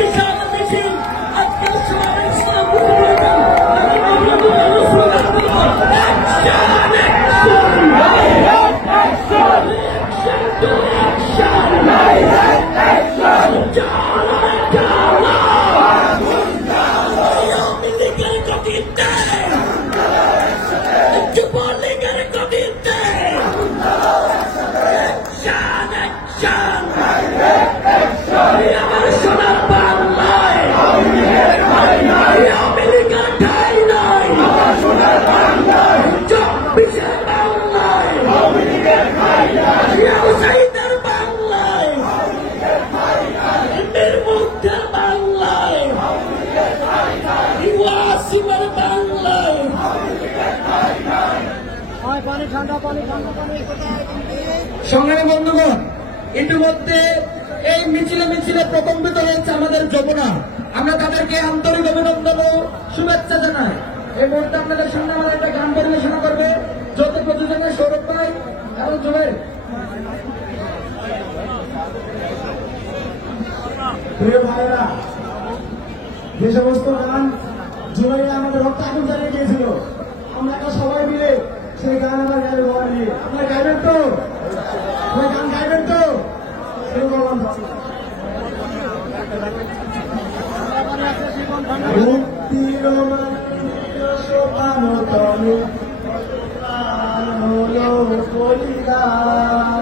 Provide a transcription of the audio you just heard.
বিশাল মিছিল আজকের সংগ্রামী বন্ধুগণ, ইতিমধ্যে এই মিছিলে মিছিলে প্রকম্পিত হয়েছে আমাদের যমুনা। আমরা তাদেরকে আন্তরিক অভিনন্দন ও শুভেচ্ছা জানাই। এই মুহূর্তে আপনাদের সামনে আমার একটা গান পরিবেশনা করবে যৌথ প্রযোজনের সৌরভ ভাই এবং জুবের। প্রিয় ভাইরা, যে সমস্ত গান জুবাইরা আমাদের রক্ত আগুন জ্বালিয়ে গিয়েছিল, আমরা একটা সবাই মিলে সেই গান আমরা গাইব। আপনারা গাইবেন তো? গান গাইবেন তো? মুক্তির সোপান তলে হলো বলিদান।